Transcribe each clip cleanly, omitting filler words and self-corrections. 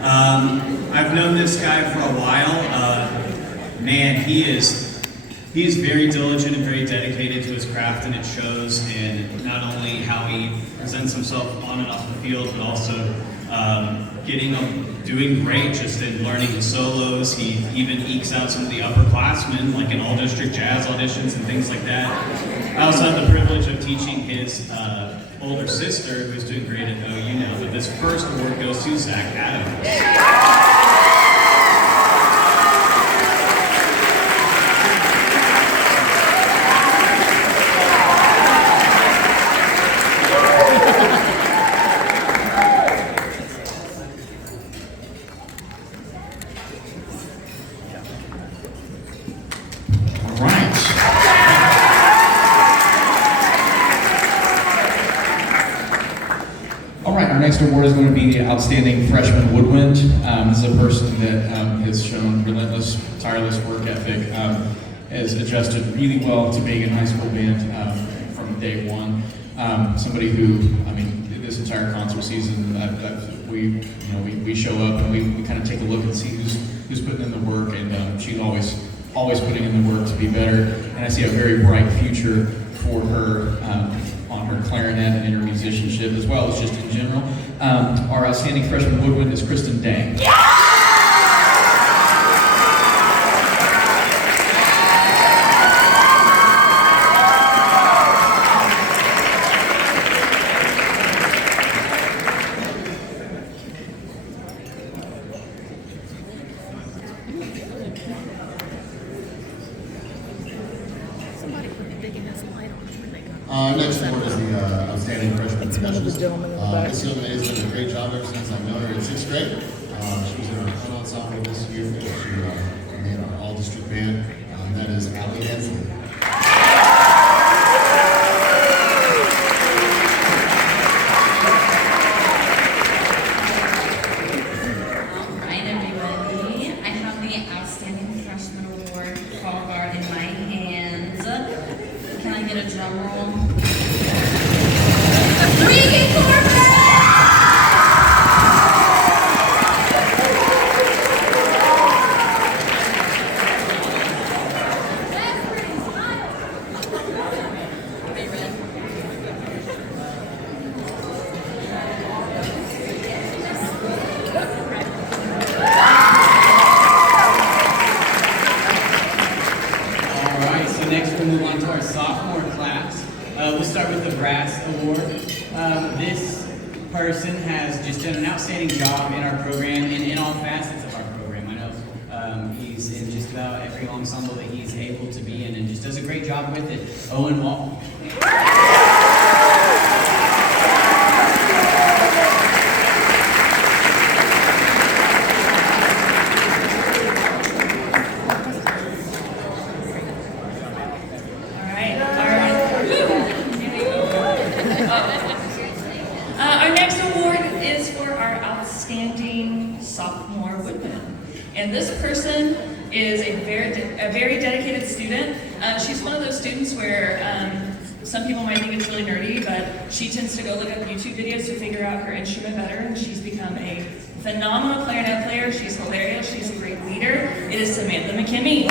I've known this guy for a while. Man, he is very diligent and very dedicated to his craft, and it shows in not only how he presents himself on and off the field, but also doing great just in learning the solos. He even ekes out some of the upperclassmen, like in all-district jazz auditions and things like that. I also had the privilege of teaching his older sister, who's doing great at OU now, but this first award goes to Zach Adams. Our next award is going to be the Outstanding Freshman Woodwind. This is a person that has shown relentless, tireless work ethic, has adjusted really well to being in high school band from day one. Somebody who, I mean, this entire concert season, we show up and we kind of take a look and see who's putting in the work, and she's always putting in the work to be better. And I see a very bright future for her on her clarinet and in her musicianship, as well as just in general. Our outstanding freshman woodwind is Kristen Dang. Next award is the Outstanding Freshman Percussionist. Gentlemen in the back. This young lady has done a great job ever since I've known her in 6th grade. She was in our ensemble this year. She made our all-district band. That is Allie Hensley. Alright, everybody. I have the Outstanding Freshman Award call card in my hands. Can I get a drum roll? Regan Corbin! Alright, so next we'll move on to our sophomore class. We'll start with the Brass Award. This person has just done an outstanding job in our program and in all facets of our program. I know he's in just about every ensemble that he's able to be in and just does a great job with it. Owen Wall. Our next award is for our Outstanding Sophomore Woodwind. And this person is a very dedicated student. She's one of those students where some people might think it's really nerdy, but she tends to go look up YouTube videos to figure out her instrument better, and she's become a phenomenal clarinet player. She's hilarious. She's a great leader. It is Samantha McKinney.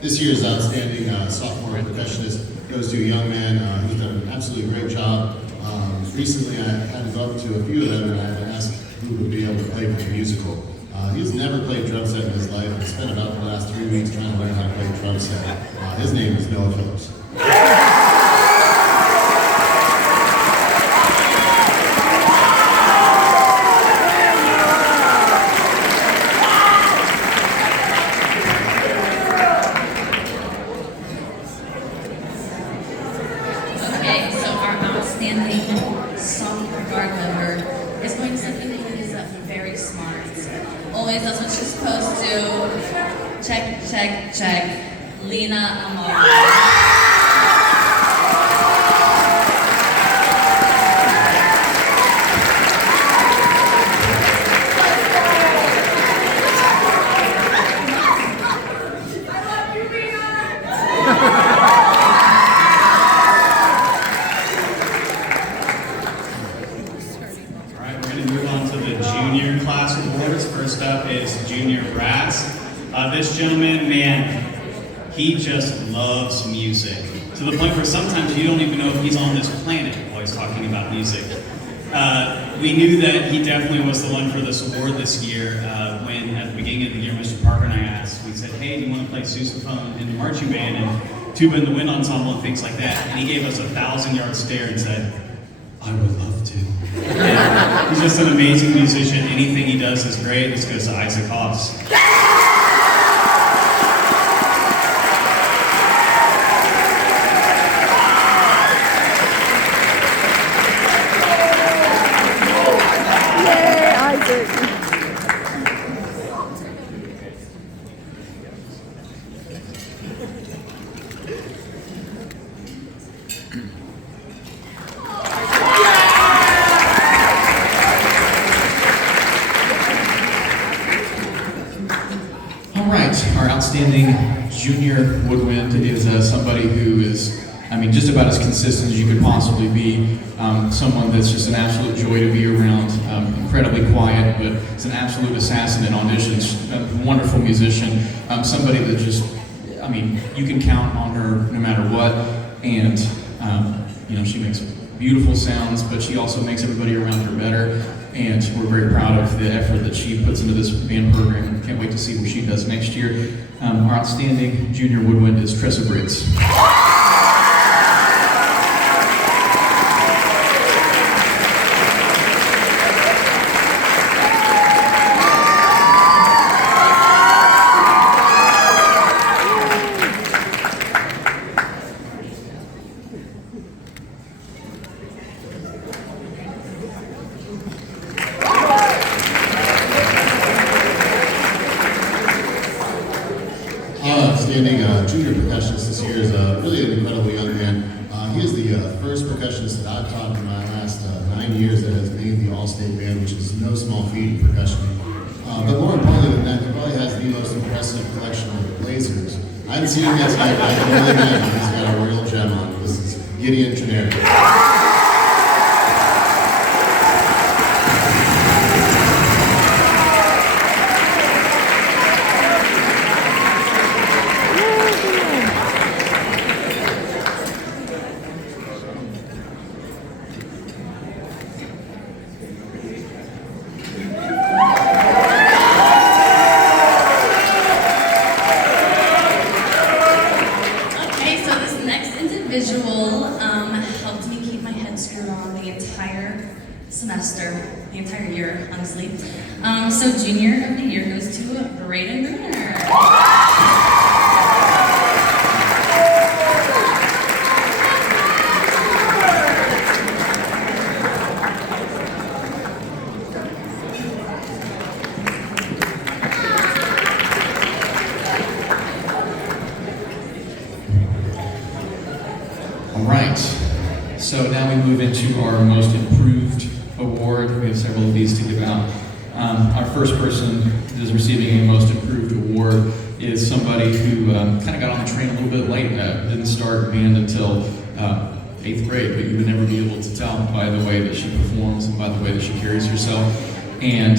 This year's Outstanding Sophomore Percussionist goes to a young man who's done an absolutely great job. Recently, I had to go up to a few of them and I had to ask who would be able to play for the musical. He's never played drum set in his life and spent about the last 3 weeks trying to learn how to play drum set. His name is Noah Phillips. Okay, so our outstanding sophomore guard member is going to something that is very smart. Always does what she's supposed to. Check, check, check. Lena Amara. junior class awards. First up is junior brass. This gentleman, man, he just loves music to the point where sometimes you don't even know if he's on this planet while he's talking about music. We knew that he definitely was the one for this award this year when at the beginning of the year, Mr. Parker and I asked, we said, hey, do you want to play sousaphone in the marching band and tuba in the wind ensemble and things like that? And he gave us a 1,000-yard stare and said, I would love to. And he's just an amazing musician. Anything he does is great. This goes to Isaac Hoffs. Our outstanding junior woodwind is somebody who is, just about as consistent as you could possibly be. Someone that's just an absolute joy to be around, incredibly quiet, but is an absolute assassin in auditions, a wonderful musician, somebody that just, you can count on her no matter what, and, she makes beautiful sounds, but she also makes everybody around her better. And we're very proud of the effort that she puts into this band program and can't wait to see what she does next year. Our outstanding junior woodwind is Tressa Briggs. Outstanding junior percussionist this year is really an incredible young man. He is the first percussionist that I've taught in my last 9 years that has made the All-State Band, which is no small feat in percussion. But more importantly than that, he probably has the most impressive collection of lasers. I haven't seen him yet tonight, but I can really imagine he's got a real gem on him. This is Gideon Trenary. Helped me keep my head screwed on the entire semester, the entire year, honestly. So junior of the year goes to Braden Bruner. All right, so now we move into our most improved award. We have several of these to give out. Our first person that is receiving a most improved award is somebody who kind of got on the train a little bit late. Didn't start band until 8th grade, but you would never be able to tell by the way that she performs and by the way that she carries herself. And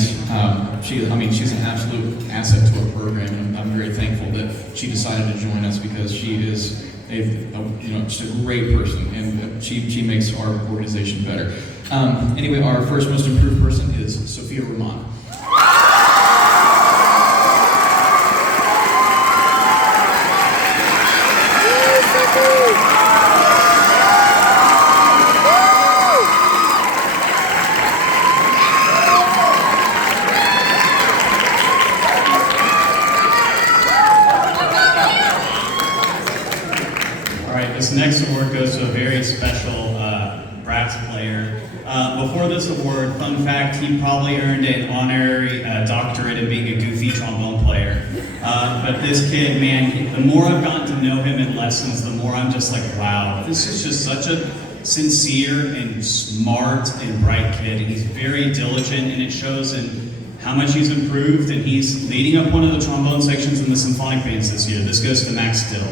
she's an absolute asset to our program, and I'm very thankful that she decided to join us because she is just a great person, and she makes our organization better. Anyway, our first most improved person is Sophia Roman. This next award goes to a very special brass player. Before this award, fun fact, he probably earned an honorary doctorate in being a goofy trombone player. But this kid, man, the more I've gotten to know him in lessons, the more I'm just like, wow, this is just such a sincere and smart and bright kid. And he's very diligent, and it shows in how much he's improved, and he's leading up one of the trombone sections in the symphonic bands this year. This goes to Max Still.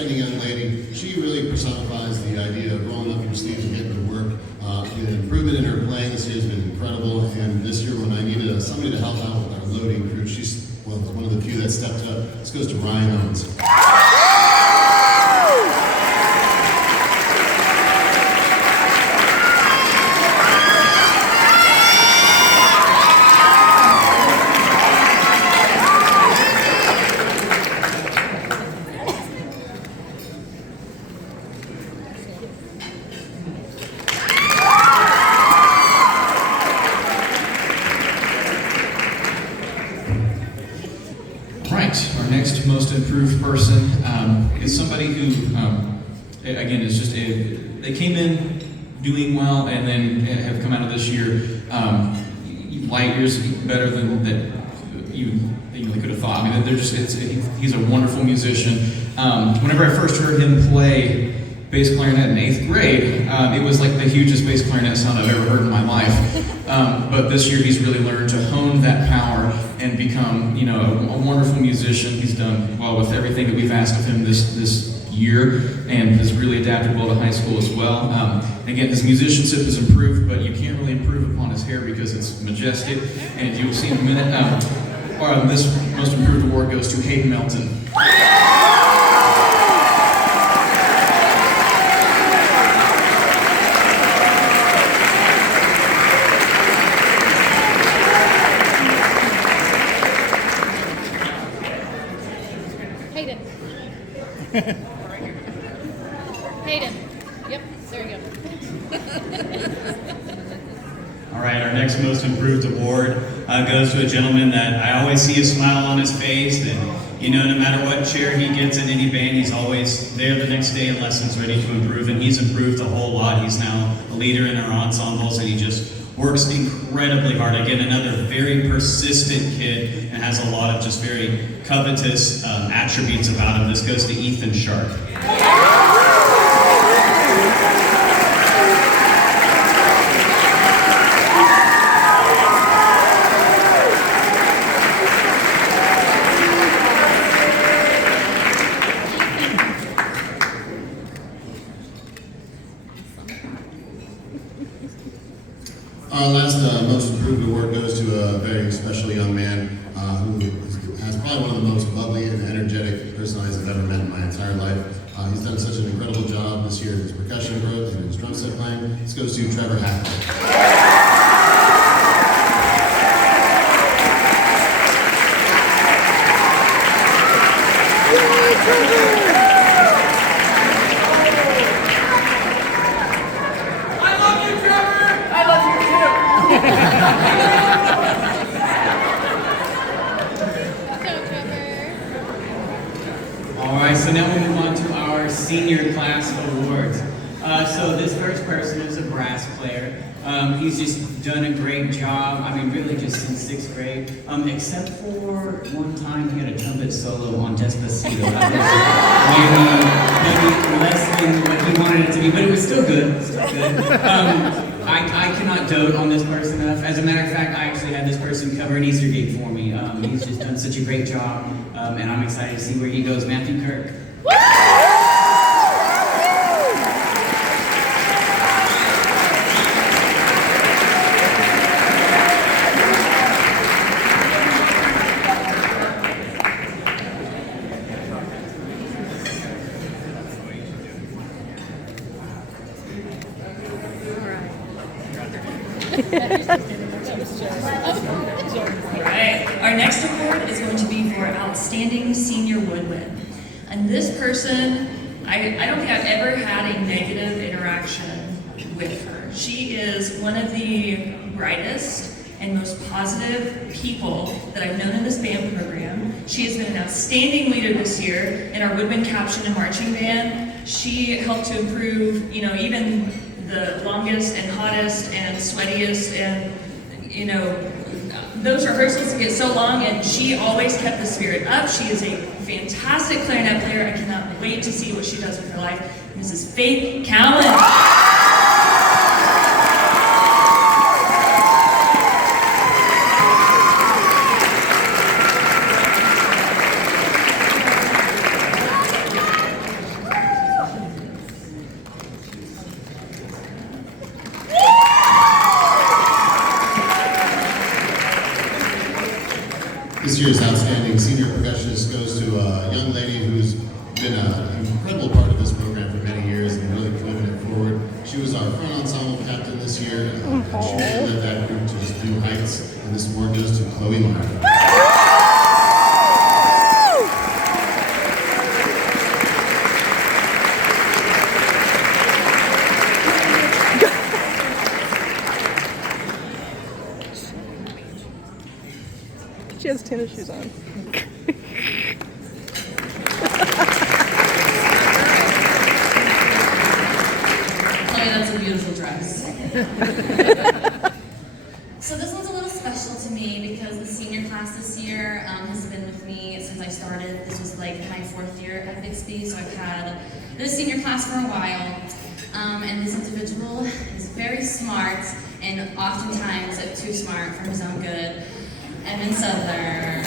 outstanding young lady. She really personifies the idea of rolling up your sleeves and getting to work. The improvement in her playing this year has been incredible, and this year when I needed somebody to help out with our loading crew, she's one of the few that stepped up. This goes to Ryan Owens. Right, our next most improved person is somebody who, again, is just, they came in doing well and then have come out of this year light years better than that you could have thought. I mean, they're just, he's a wonderful musician. Whenever I first heard him play bass clarinet in 8th grade, it was like the hugest bass clarinet sound I've ever heard in my life. But this year he's really learned to hone that power and become, a wonderful musician. He's done well with everything that we've asked of him this year, and has really adapted well to high school as well. Again, his musicianship has improved, but you can't really improve upon his hair because it's majestic, and you'll see in a minute. This most improved award goes to Hayden Melton. Hayden. Hayden. Yep, there you go. All right, our next most improved award goes to a gentleman that I always see a smile on his face, and no matter what chair he gets in any band, he's always there the next day in lessons ready to improve, and he's improved a whole lot. He's now a leader in our ensembles, and he just works incredibly hard. Again, another very persistent kid, and has a lot of just very covetous attributes about him. This goes to Ethan Sharp. Our last most improved award goes to a very special young man who has probably one of the most bubbly and energetic personalities I've ever met in my entire life. He's done such an incredible job this year in his percussion growth and his drum set playing. This goes to Trevor Hackett. All right, so now we move on to our senior class awards. So this first person is a brass player. He's just done a great job. I mean, really just since 6th grade, except for one time he had a trumpet solo on Despacito. That was maybe less than what he wanted it to be, but it was still good. Still good. I cannot dote on this person enough. As a matter of fact, I actually had this person cover an Easter gig for me. He's just done such a great job, and I'm excited to see where he goes. Matthew Kirk. Alright, our next award is going to be for Outstanding Senior Woodwind. And this person, I don't think I've ever had a negative interaction with her. She is one of the brightest and most positive people that I've known in this band program. She has been an outstanding leader this year in our woodwind caption and marching band. She helped to improve, even the longest and hottest and sweatiest and, those rehearsals get so long, and she always kept the spirit up. She is a fantastic clarinet player. I cannot wait to see what she does with her life. Mrs. Faith Cowan. an incredible part of this program for many years and really moving it forward. She was our front ensemble captain this year, and she really led that group to just new heights. And this award goes to Chloe Meyer. She has tennis shoes on. Chloe, that's a beautiful dress. So this one's a little special to me because the senior class this year has been with me since I started. This was like my 4th year at Bixby, so I've had this senior class for a while. And this individual is very smart and oftentimes too smart for his own good. Evan Souther.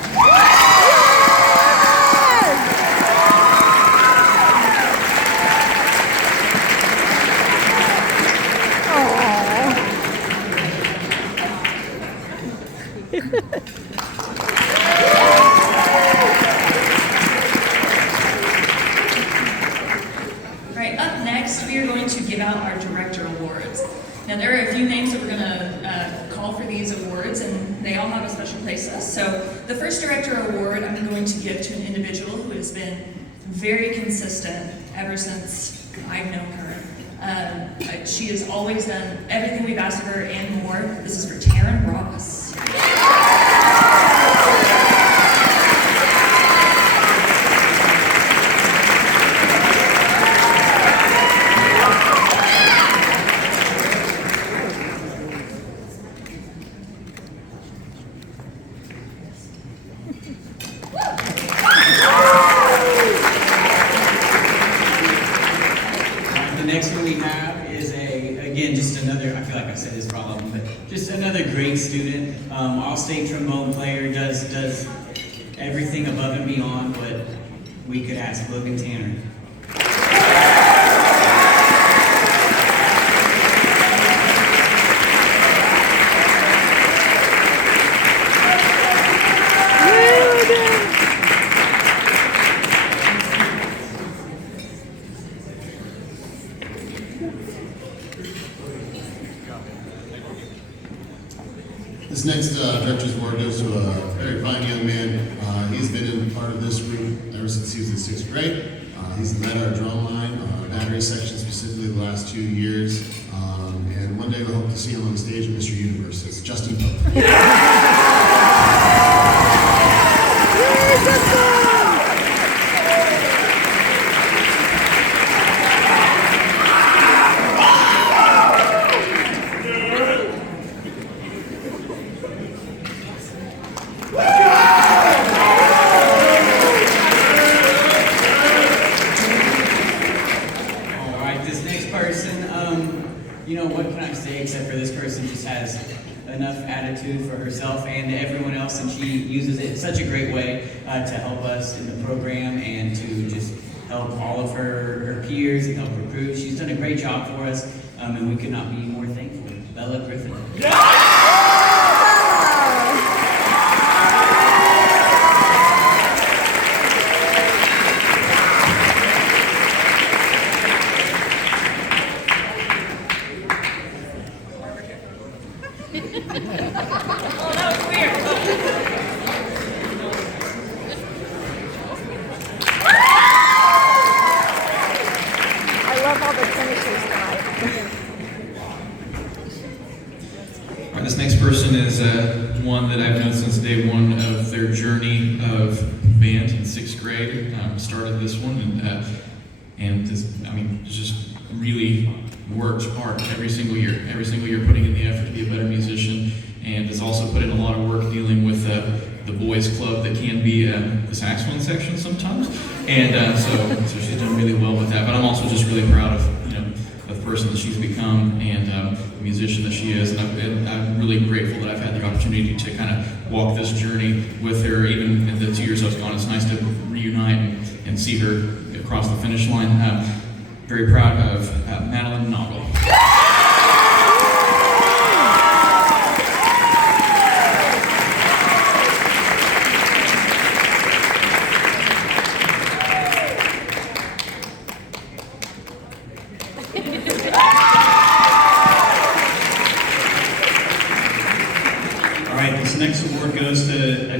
All right, up next, we are going to give out our Director Awards. Now, there are a few names that we're going to call for these awards, and they all have a special place. So, the first Director Award I'm going to give to an individual who has been very consistent ever since I've known her. She has always done everything we've asked of her and more. This is for Taryn Ross. The next one we have is again, just another, I feel like I said this problem, but just another great student, all-state trombone player, does everything above and beyond what we could ask. Logan Tanner. This next Director's Award goes to a very fine young man. He's been in part of this group ever since he was in 6th grade. He's led our drum line, our battery section specifically the last 2 years. And one day we hope to see him on the stage at Mr. Universe. It's Justin Pope. You know, what can I say except for this person just has enough attitude for herself and everyone else, and she uses it in such a great way to help us in the program and to just help all of her peers and help recruit. She's done a great job for us, and we could not be more thankful. Bella Griffin. This next person is one that I've known since day one of their journey of band in 6th grade. Started this one and just really worked hard every single year putting in the effort to be a better musician, and has also put in a lot of work dealing with the boys club that can be the saxophone section sometimes, and so she's done really well with that. But I'm also just really proud of the person that she's become and the musician that she is, and I'm really grateful that I've had the opportunity to kind of walk this journey with her. Even in the 2 years I was gone, it's nice to reunite and see her across the finish line. Very proud of Madeline Noggle.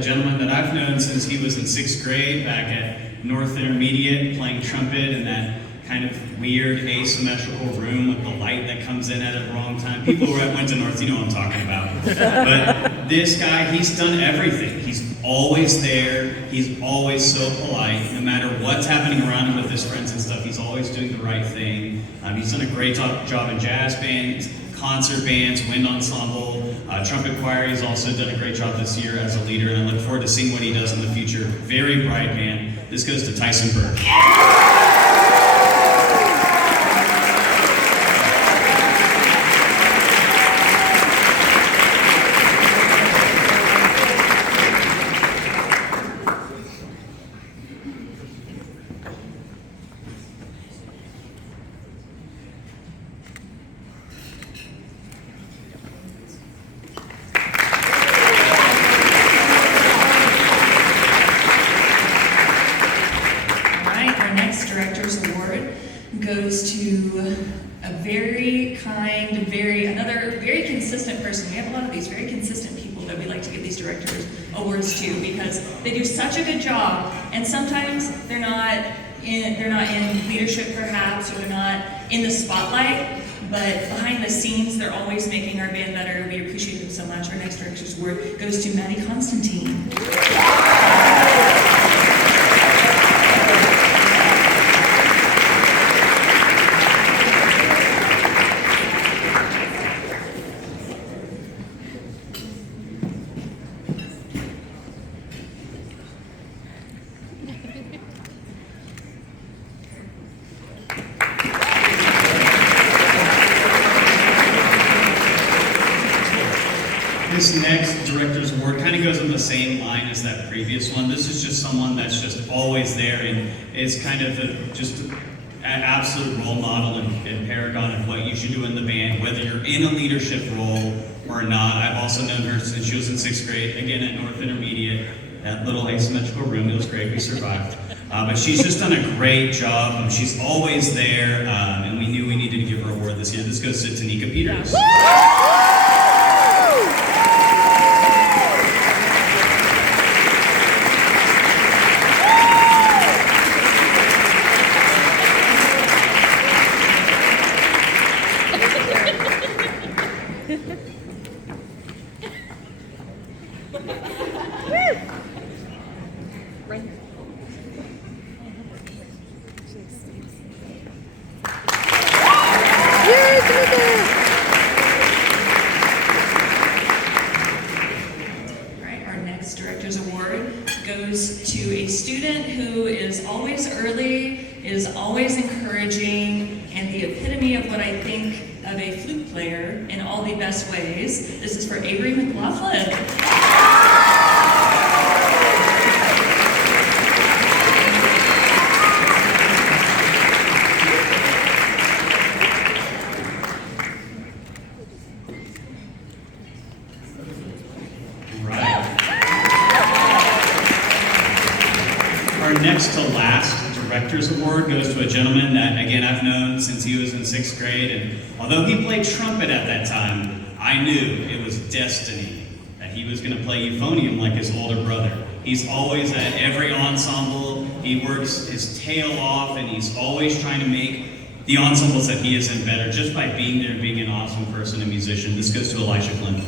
gentleman that I've known since he was in 6th grade back at North Intermediate, playing trumpet in that kind of weird asymmetrical room with the light that comes in at the wrong time. People who went to North, you know what I'm talking about. But this guy, he's done everything. He's always there. He's always so polite. No matter what's happening around him with his friends and stuff, he's always doing the right thing. He's done a great job in jazz bands, concert bands, wind ensemble, trumpet choir. He's also done a great job this year as a leader, and I look forward to seeing what he does in the future. Very bright man. This goes to Tyson Burke. Goes to a very kind, another very consistent person. We have a lot of these very consistent people that we like to give these directors awards to because they do such a good job, and sometimes they're not in leadership perhaps, or they're not in the spotlight, but behind the scenes they're always making our band better. We appreciate them so much. Our next director's award goes to Maddie Constantine. This next director's award kind of goes in the same line as that previous one. This is just someone that's just always there, and is kind of just an absolute role model and paragon of what you should do in the band, whether you're in a leadership role or not. I've also known her since she was in 6th grade, again at North Intermediate, that little asymmetrical room. It was great, we survived. But she's just done a great job. She's always there, and we knew we needed to give her an award this year. This goes to Tanika Peters. Goes to a student who is always early, is always encouraging, and the epitome of what I think of a flute player in all the best ways. This is for Avery McLaughlin. Next to last director's award goes to a gentleman that, again, I've known since he was in 6th grade, and although he played trumpet at that time, I knew it was destiny that he was going to play euphonium like his older brother. He's always at every ensemble. He works his tail off, and he's always trying to make the ensembles that he is in better just by being there and being an awesome person and musician. This goes to Elisha Clinton.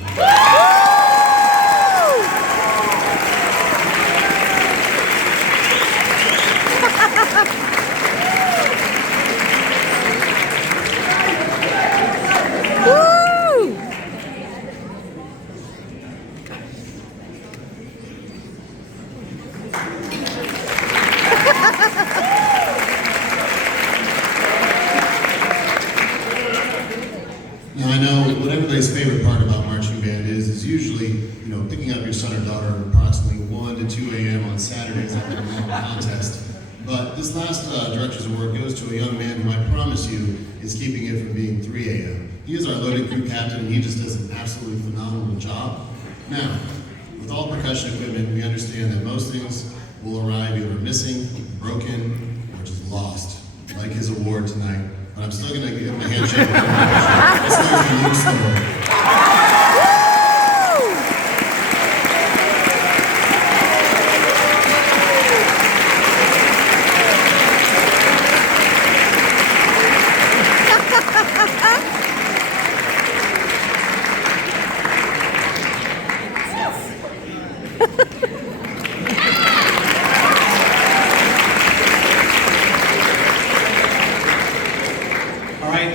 Now I know what everybody's favorite part about marching band is usually, picking up your son or daughter at approximately 1 to 2 a.m. on Saturdays after a long contest. But this last Director's Award goes to a young man who I promise you is keeping it from being 3 a.m. He is our loaded crew captain, and he just does an absolutely phenomenal job. Now, with all percussion equipment, we understand that most things will arrive either missing, broken, or just lost, like his award tonight. But I'm still going to give him a handshake. Let's go to Luke Story.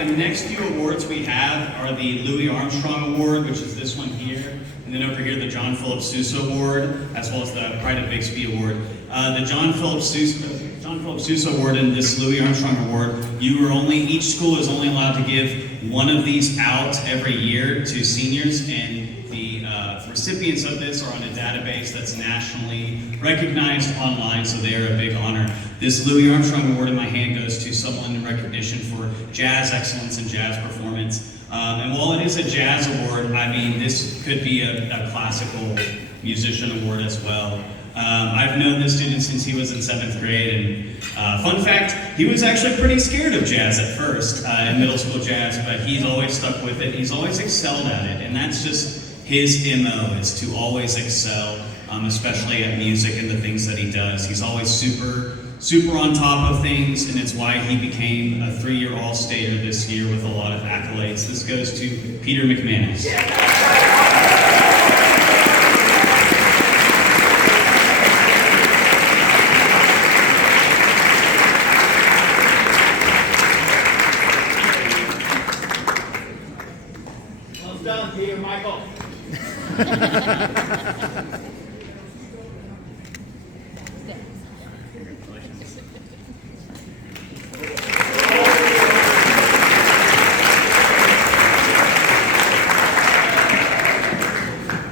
the next few awards we have are the Louis Armstrong Award, which is this one here, and then over here the John Philip Sousa Award, as well as the Pride of Bixby Award. The John Philip Sousa Award and this Louis Armstrong Award, each school is only allowed to give one of these out every year to seniors, and the recipients of this are on a database that's nationally recognized online, so they are a big honor. This Louis Armstrong Award in my hand goes to someone in recognition for jazz excellence and jazz performance. And while it is a jazz award, I mean, this could be a classical musician award as well. I've known this student since he was in 7th grade, and fun fact, he was actually pretty scared of jazz at first, in middle school jazz, but he's always stuck with it. He's always excelled at it, and that's just his MO, is to always excel, especially at music and the things that he does. He's always super on top of things, and it's why he became a 3-year All-Stater this year with a lot of accolades. This goes to Peter McManus. Well done, Peter Michael.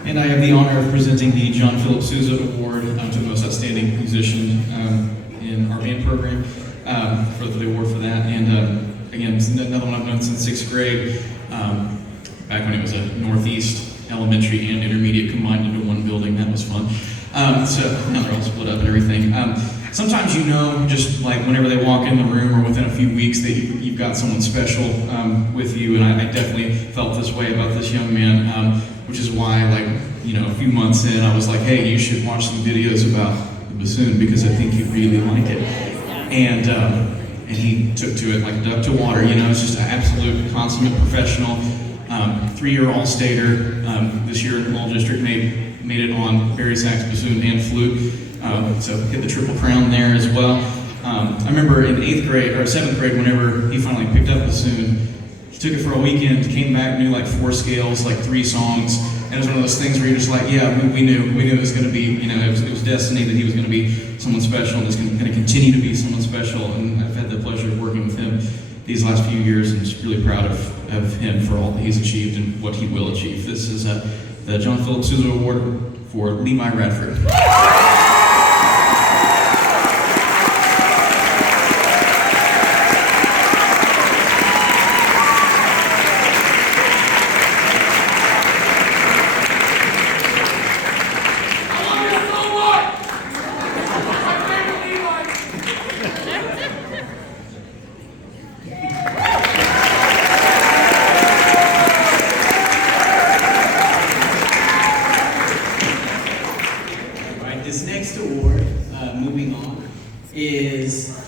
And I have the honor of presenting the John Philip Sousa Award to the most outstanding musician in our band program for the award for that. And again, it's another one I've known since 6th grade, back when it was a Northeast elementary and intermediate combined into one building. That was fun. So now they're all split up and everything. Sometimes you know, just like whenever they walk in the room or within a few weeks, that you've got someone special with you, and I definitely felt this way about this young man, which is why, like, you know, a few months in, I was like, hey, you should watch some videos about the bassoon because I think you'd really like it. And he took to it like a duck to water. You know, it's just an absolute consummate professional. 3-year All-Stater. This year in All District made it on bari sax, bassoon, and flute. So hit the Triple Crown there as well. I remember in 8th grade or 7th grade, whenever he finally picked up bassoon, he took it for a weekend, came back, knew like 4 scales, like 3 songs, and it was one of those things where you're just like, yeah, we knew it was going to be, you know, it was destiny that he was going to be someone special and is going to continue to be someone special. And I've had the pleasure of working with him these last few years, and just really proud of him for all that he's achieved and what he will achieve. This is the John Philip Sousa Award for Levi Radford.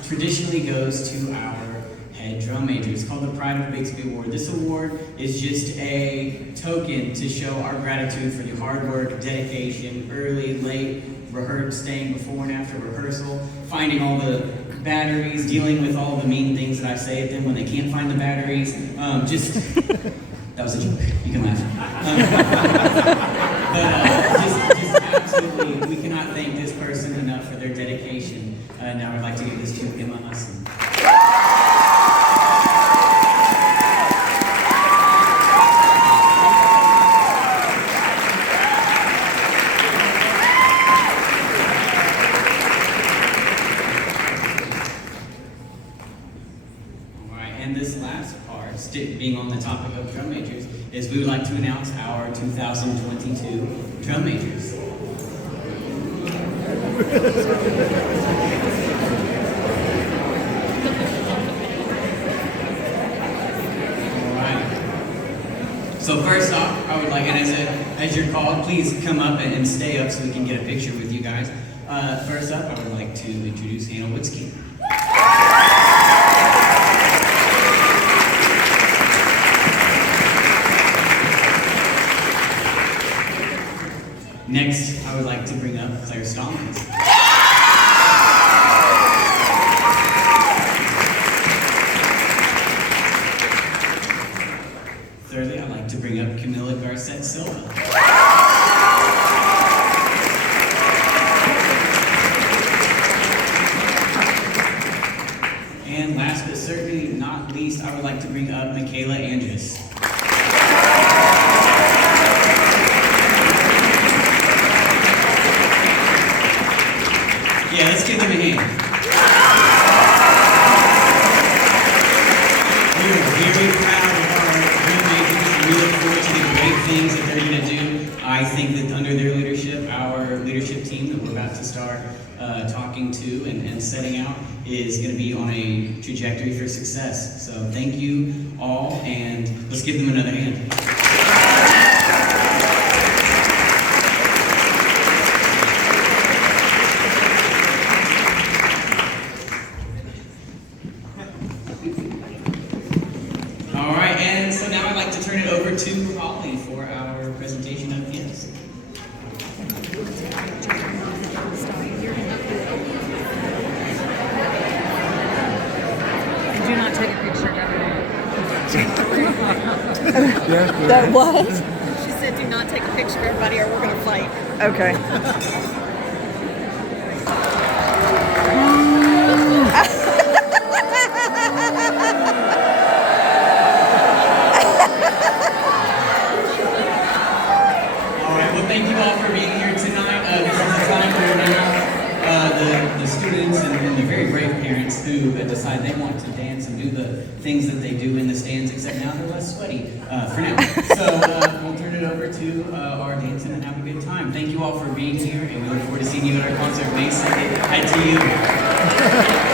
Traditionally goes to our head drum major. It's called the Pride of Bixby Award. This award is just a token to show our gratitude for the hard work, dedication, early, late, staying before and after rehearsal, finding all the batteries, dealing with all the mean things that I say at them when they can't find the batteries. That was a joke. You can laugh. Just absolutely, we cannot thank this person enough for their dedication. Now I'd like to give this to Emma Husson. All right, and this last part, being on the topic of drum majors, is we would like to announce our 2022 drum majors. So first off, I would like, and as you're called, please come up and stay up so we can get a picture with you guys. First up, I would like to introduce Hannah Witzke. Next, I would like to bring up Claire Stallings. Camila Garcet Silva. And last but certainly not least, I would like to bring up Michaela Andrus. Yeah, let's give them a hand. We are very proud of our greenmakers. We look forward to the great things that they're going to do. I think that under their leadership, our leadership team that we're about to start talking to and setting out is going to be on a trajectory for success. So thank you all, and let's give them another hand. All right, and so now I'd like to turn it over to Holly for our presentation of gifts. Do not take a picture, That what? She said, do not take a picture, everybody, or we're going to fight. Okay. All right, well, thank you all for being here tonight. This is the time where now the students and the very brave parents who decide they want to dance and do the things that they do in the stands, except now they're less sweaty for now. So we'll turn it over to our dancing and have a good time. Thank you all for being here, and we look forward to seeing you at our concert May 2nd. Hi to you.